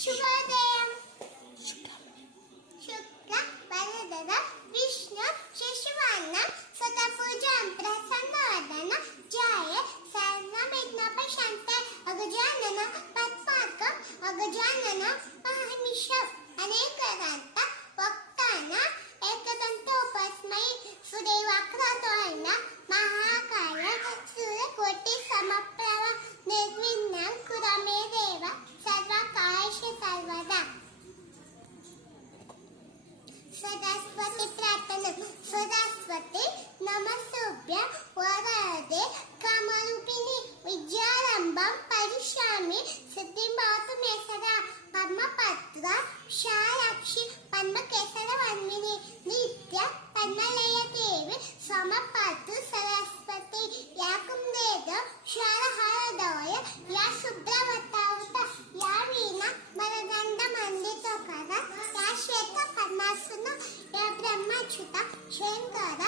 శుభోదయం. శుక్ల వరదర విష్ణు శశివర్ణ సతభుజం ప్రసన్నవదన ధ్యాయ సర్వవిఘ్నోపశాంతయే అగజానన పద్మార్కం అగజానన మహర్నిశం అనేకదంత వక్తాన ఏకదంతోపస్మై సుదేవాగ్రతోర్ణ మహాకాయ సూర్యకోటి సమప్రభ నిర్విఘ్నం కురు మే దేవ సర్వకార్యేషు సర్వదా. సరస్వతి ప్రార్థన. సరస్వతి నమస్తుభ్యం వరదే కామరూపిణి విద్యారంభం పరిశ్రామి సిద్ధింభవతు మే సదా. పద్మపత్ర శాలాక్షి పద్మకేసర వర్ణిని నిత్య పద్మలయ దేవి సమపత్తు సరస్వతి యా కుందేద శారహారదోయ యా శుభ్రవతావత యా వీణ మరదండ మండితోకర యా శ్వేత పద్మాసన యా బ్రహ్మచ్యుత శంకర